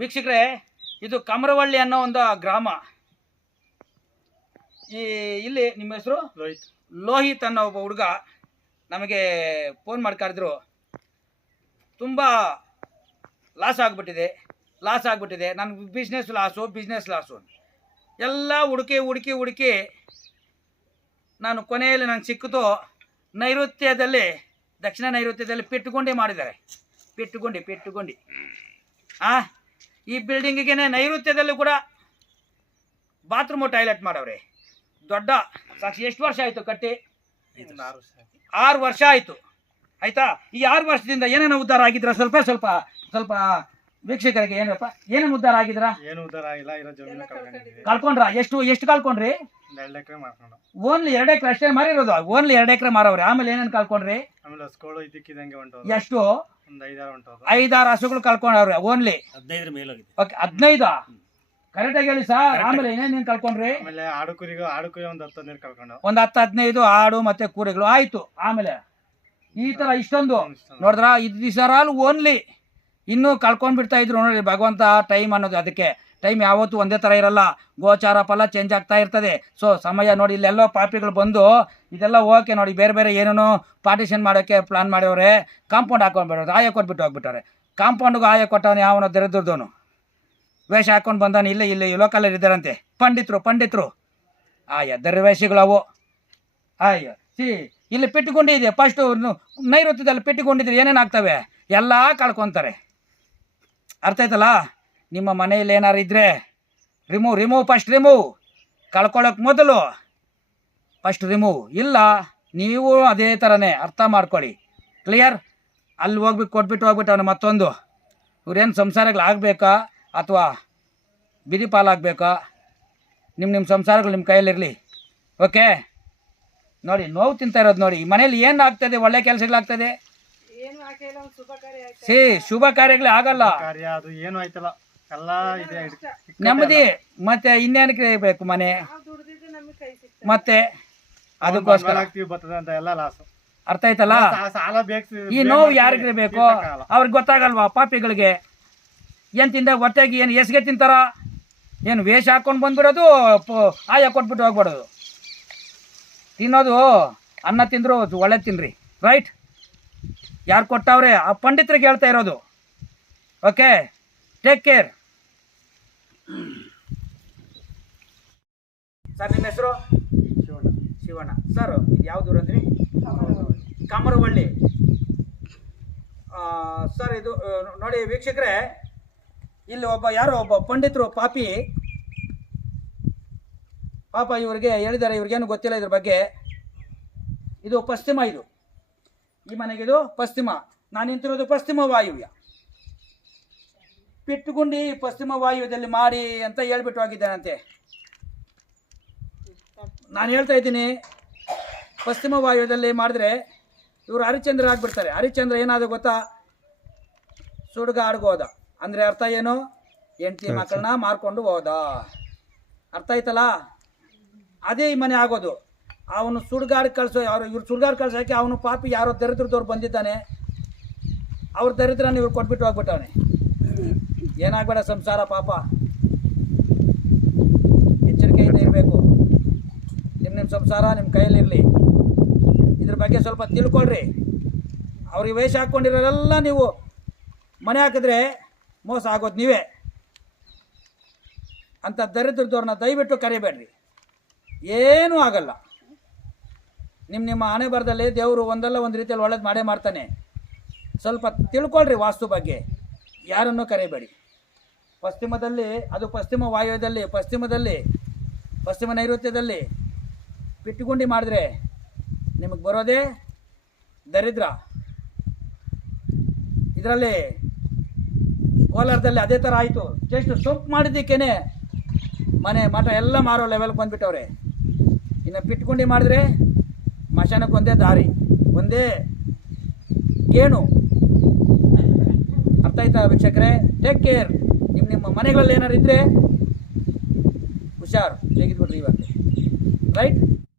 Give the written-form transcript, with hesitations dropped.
ವೀಕ್ಷಕರೇ, ಇದು ಕಮರವಳ್ಳಿ ಅನ್ನೋ ಒಂದು ಗ್ರಾಮ. ಇಲ್ಲಿ ನಿಮ್ಮ ಹೆಸರು ಲೋಹಿತ್ ಅನ್ನೋ ಒಬ್ಬ ಹುಡುಗ ನಮಗೆ ಫೋನ್ ಮಾಡ್ಕಾರಿದ್ರು. ತುಂಬ ಲಾಸ್ ಆಗಿಬಿಟ್ಟಿದೆ, ನನಗೆ ಬಿಸ್ನೆಸ್ ಲಾಸು ಎಲ್ಲ ಹುಡುಕಿ ನಾನು ಕೊನೆಯಲ್ಲಿ ನನಗೆ ಸಿಕ್ಕಿತು. ದಕ್ಷಿಣ ನೈಋತ್ಯದಲ್ಲಿ ಪೆಟ್ಟುಗುಂಡಿ ಮಾಡಿದ್ದಾರೆ. ಪೆಟ್ಟುಗುಂಡಿ ಈ ಬಿಲ್ಡಿಂಗಿಗೆ ನೈಋತ್ಯದಲ್ಲೂ ಕೂಡ ಬಾತ್ರೂಮು ಟಾಯ್ಲೆಟ್ ಮಾಡವ್ರೆ. ದೊಡ್ಡ ಸಾಕ್ಷಿ. ಎಷ್ಟು ವರ್ಷ ಆಯಿತು ಕಟ್ಟಿ? 6 ವರ್ಷ ಆಯಿತು. ಆಯ್ತಾ? ಈ 6 ವರ್ಷದಿಂದ ಏನೇನೋ ಉದ್ಧಾರ ಆಗಿದ್ರ? ಸ್ವಲ್ಪ ವೀಕ್ಷಕರಿಗೆ ಏನೇನು ಉದ್ಧಾರ ಆಗಿದ್ರ? ಏನು ಉದ್ಧಾರ ಆಗಿಲ್ಲ, ಕಳ್ಕೊಂಡ್ರ? ಎಷ್ಟು ಕಳ್ಕೊಂಡ್ರಿ? 2 ಎಕರೆ ಮಾರ್ಕೊಂಡು. ಓನ್ಲಿ 2 ಎಕರೆ ಅಷ್ಟೇ ಮಾರಿರೋದು? ಓನ್ಲಿ 2 ಎಕರೆ ಮಾರವ್ರೆ. ಆಮೇಲೆ ಏನೇನು ಕಳ್ಕೊಂಡ್ರಿ? ಆಮೇಲೆ ಹಸುಗಳು ಇದಕ್ಕಿದಂಗೆ ಹೊಂಟೋದು. ಎಷ್ಟು? ಒಂದು 5-6 ಹೊಂಟೋದು. 5-6 ಹಸುಗಳು ಕಳ್ಕೊಂಡವ್ರೆ. ಓನ್ಲಿ 15 ಮೇಲೆ ಹೋಗಿದೆ. ಓಕೆ, 15 ಕರೆಕ್ಟಾಗಿ ಹೇಳಿ ಸರ್. ಆಮೇಲೆ ಏನೇನು ಕಳ್ಕೊಂಡ್ರಿ? ಆಮೇಲೆ ಆಡು ಕುರಿ ಒಂದು 10-15 ಕಳ್ಕೊಂಡು. ಒಂದು 10-15 ಆಡು ಮತ್ತೆ ಕೂರೆಗಳು ಆಯ್ತು. ಆಮೇಲೆ ಈ ತರ ಇಷ್ಟೊಂದು ನೋಡಿದ್ರ? ಇದು ಓನ್ಲಿ ಇನ್ನೂ ಕಳ್ಕೊಂಡ್ಬಿಡ್ತಾ ಇದ್ರು ನೋಡ್ರಿ. ಭಗವಂತ ಟೈಮ್ ಅನ್ನೋದು, ಅದಕ್ಕೆ ಟೈಮ್ ಯಾವತ್ತೂ ಒಂದೇ ಥರ ಇರಲ್ಲ. ಗೋಚಾರ ಫಲ ಚೇಂಜ್ ಆಗ್ತಾ ಇರ್ತದೆ. ಸೊ ಸಮಯ ನೋಡಿ, ಇಲ್ಲೆಲ್ಲೋ ಪಾಪಿಗಳು ಬಂದು ಇದೆಲ್ಲ ಓಕೆ ನೋಡಿ, ಬೇರೆ ಏನೇನೋ ಪಾರ್ಟಿಷನ್ ಮಾಡೋಕ್ಕೆ ಪ್ಲಾನ್ ಮಾಡ್ಯವ್ರೆ. ಕಾಂಪೌಂಡ್ ಹಾಕೊಂಡ್ಬಿಡೋರು, ಆಯ ಕೊಟ್ಬಿಟ್ಟು ಹೋಗ್ಬಿಟ್ಟವ್ರೆ. ಕಾಂಪೌಂಡ್ಗೂ ಆಯ ಕೊಟ್ಟವನು ಯಾವನೋ ದರಿದ್ರದವನು ವೇಷ ಹಾಕೊಂಡು ಬಂದವನು. ಇಲ್ಲಿ ಲೋಕಲಲ್ಲಿ ಇದ್ದಾರಂತೆ ಪಂಡಿತರು. ದರ್ವೇಷಿಗಳವು. ಇಲ್ಲಿ ಪೆಟ್ಟುಗುಂಡಿ ಇದೆ. ಫಸ್ಟು ನೈಋತ್ಯದಲ್ಲಿ ಪೆಟ್ಟುಕೊಂಡಿದ್ರೆ ಏನೇನು ಆಗ್ತವೆ? ಎಲ್ಲ ಕಳ್ಕೊತಾರೆ. ಅರ್ಥ ಆಯ್ತಲ್ಲ? ನಿಮ್ಮ ಮನೆಯಲ್ಲಿ ಏನಾರು ಇದ್ದರೆ ಫಸ್ಟ್ ರಿಮೂವ್. ಕಳ್ಕೊಳ್ಳೋಕೆ ಮೊದಲು ಫಸ್ಟ್ ರಿಮೂವ್. ಇಲ್ಲ ನೀವು ಅದೇ ಥರನೇ ಅರ್ಥ ಮಾಡ್ಕೊಳ್ಳಿ. ಕ್ಲಿಯರ್? ಅಲ್ಲಿ ಕೊಟ್ಬಿಟ್ಟು ಅವನು ಮತ್ತೊಂದು ಇವ್ರೇನು ಸಂಸಾರಗಳಾಗಬೇಕಾ ಅಥವಾ ಬಿದಿ ಪಾಲಾಗಬೇಕಾ? ನಿಮ್ಮ ಸಂಸಾರಗಳು ನಿಮ್ಮ ಕೈಯಲ್ಲಿರಲಿ. ಓಕೆ ನೋಡಿ, ನೋವು ತಿಂತಾ ಇರೋದು ನೋಡಿ. ಈ ಮನೇಲಿ ಏನು ಆಗ್ತದೆ? ಒಳ್ಳೆ ಕೆಲಸಗಳಾಗ್ತದೆ. ಶುಭ ಕಾರ್ಯಗಳೇ ಆಗಲ್ಲ. ಅದು ಏನು ಆಯ್ತಲ್ಲ, ಎಲ್ಲ ಇದೆ ನೆಮ್ಮದಿ. ಮತ್ತೆ ಇನ್ನೇನಕ್ಕೆ ಬೇಕು ಮನೆ? ಮತ್ತೆ ಅದಕ್ಕೋಸ್ಕರ ಅರ್ಥ ಆಯ್ತಲ್ಲ? ಈ ನೋವು ಯಾರಿಗೆ ಬೇಕು? ಅವ್ರಿಗೆ ಗೊತ್ತಾಗಲ್ವಾ? ಪಾಪಿಗಳಿಗೆ ಏನು ತಿಂದ ಹೊಟ್ಟೆಗೆ ಏನು ಎಸ್ಗೆ ತಿಂತಾರ? ಏನು ವೇಷ ಹಾಕೊಂಡು ಬಂದ್ಬಿಡೋದು, ಆಯ ಕೊಟ್ಬಿಟ್ಟು ಹೋಗ್ಬಿಡೋದು. ತಿನ್ನೋದು ಅನ್ನ ತಿಂದ್ರು ಒಳ್ಳೆ ತಿನ್ರಿ. ರೈಟ್? ಯಾರು ಕೊಟ್ಟವ್ರೆ? ಆ ಪಂಡಿತರಿಗೆ ಹೇಳ್ತಾ ಇರೋದು. Okay, take care. ಸರ್ ನಿಮ್ಮ ಹೆಸರು? ಶಿವಣ್ಣ. ಸರ್ ಇದು ಯಾವ ದೂರ ಅಂದ್ರಿ? ಕಮರವಳ್ಳಿ. ಸರ್ ಇದು ನೋಡಿ ವೀಕ್ಷಕರೇ, ಇಲ್ಲಿ ಒಬ್ಬ ಪಂಡಿತರು ಪಾಪ ಇವ್ರಿಗೆ ಹೇಳಿದ್ದಾರೆ. ಇವ್ರಿಗೇನು ಗೊತ್ತಿಲ್ಲ ಇದ್ರ ಬಗ್ಗೆ. ಇದು ಪಶ್ಚಿಮ. ಈ ಮನೆಗಿದು ಪಶ್ಚಿಮ. ನಾನು ನಿಂತಿರೋದು ಪಶ್ಚಿಮ ವಾಯುವ್ಯ. ಪೆಟ್ಟುಗುಂಡಿ ಪಶ್ಚಿಮ ವಾಯುವ್ಯದಲ್ಲಿ ಮಾಡಿ ಅಂತ ಹೇಳ್ಬಿಟ್ಟು ಹೋಗಿದ್ದಾನಂತೆ. ನಾನು ಹೇಳ್ತಾ ಇದ್ದೀನಿ, ಪಶ್ಚಿಮ ವಾಯುವ್ಯದಲ್ಲಿ ಮಾಡಿದ್ರೆ ಇವರು ಹರಿಶ್ಚಂದ್ರ ಆಗಿಬಿಡ್ತಾರೆ. ಹರಿಶ್ಚಂದ್ರ ಏನಾದರೂ ಗೊತ್ತಾ? ಸುಡುಗ ಆಡ್ಗೋದ ಅಂದರೆ ಅರ್ಥ ಏನು? ಹೆಂಡತಿ ಮಕ್ಕಳನ್ನ ಮಾರ್ಕೊಂಡು ಹೋದ. ಅರ್ಥ ಆಯ್ತಲ್ಲ? ಅದೇ ಈ ಮನೆ ಆಗೋದು. ಅವನು ಸುಡುಗಾಡು ಇವ್ರು ಸುಡುಗಾಡು ಕಳ್ಸೋಕ್ಕೆ ಅವನು ಪಾಪಿ ಯಾರೋ ದರಿದ್ರದವ್ರು ಬಂದಿದ್ದಾನೆ. ಅವ್ರ ದರಿದ್ರನ ಇವ್ರು ಕೊಟ್ಬಿಟ್ಟು ಹೋಗ್ಬಿಟ್ಟವನೆ. ಏನಾಗಬೇಡ ಸಂಸಾರ ಪಾಪ. ಎಚ್ಚರಿಕೆಯಿಂದ ಇರಬೇಕು. ನಿಮ್ಮ ಸಂಸಾರ ನಿಮ್ಮ ಕೈಯಲ್ಲಿರಲಿ. ಇದ್ರ ಬಗ್ಗೆ ಸ್ವಲ್ಪ ತಿಳ್ಕೊಳ್ರಿ. ಅವ್ರಿಗೆ ವೇಷ ಹಾಕ್ಕೊಂಡಿರೋರೆಲ್ಲ ನೀವು ಮನೆ ಹಾಕಿದ್ರೆ ಮೋಸ ಆಗೋದು ನೀವೇ. ಅಂತ ದರಿದ್ರದವ್ರನ್ನ ದಯವಿಟ್ಟು ಕರಿಬೇಡ್ರಿ. ಏನೂ ಆಗಲ್ಲ. ನಿಮ್ಮ ಹಣೆ ಬರದಲ್ಲಿ ದೇವರು ಒಂದಲ್ಲ ಒಂದು ರೀತಿಯಲ್ಲಿ ಒಳ್ಳೇದು ಮಾಡೇ ಮಾಡ್ತಾನೆ. ಸ್ವಲ್ಪ ತಿಳ್ಕೊಳ್ರಿ ವಾಸ್ತು ಬಗ್ಗೆ. ಯಾರನ್ನೂ ಕರಿಬೇಡಿ. ಪಶ್ಚಿಮದಲ್ಲಿ, ಅದು ಪಶ್ಚಿಮ ವಾಯುವ್ಯದಲ್ಲಿ, ಪಶ್ಚಿಮ ನೈಋತ್ಯದಲ್ಲಿ ಪೆಟ್ಟುಗುಂಡಿ ಮಾಡಿದ್ರೆ ನಿಮಗೆ ಬರೋದೇ ದರಿದ್ರ. ಇದರಲ್ಲಿ ಕೋಲಾರದಲ್ಲಿ ಅದೇ ಥರ ಆಯಿತು. ಜಸ್ಟ್ ಸೊಪ್ಪು ಮಾಡಿದ್ದಕ್ಕೇನೆ ಮಠ ಎಲ್ಲ ಮಾರೋ ಲೆವೆಲ್ಗೆ ಬಂದುಬಿಟ್ಟವ್ರೆ. ಇನ್ನು ಪೆಟ್ಟುಗುಂಡಿ ಮಾಡಿದ್ರೆ ಮಶಾನಕ್ಕೆ ಒಂದೇ ದಾರಿ, ಒಂದೇ ಗೇಣು. ಅರ್ಥ ಆಯ್ತಾ ವೀಕ್ಷಕರೇ? Take care. ನಿಮ್ಮ ಮನೆಗಳಲ್ಲಿ ಏನಾರು ಇದ್ದರೆ ಹುಷಾರು, ತೆಗೆದುಬಿಡ್ರಿ ಇವತ್ತು. ರೈಟ್?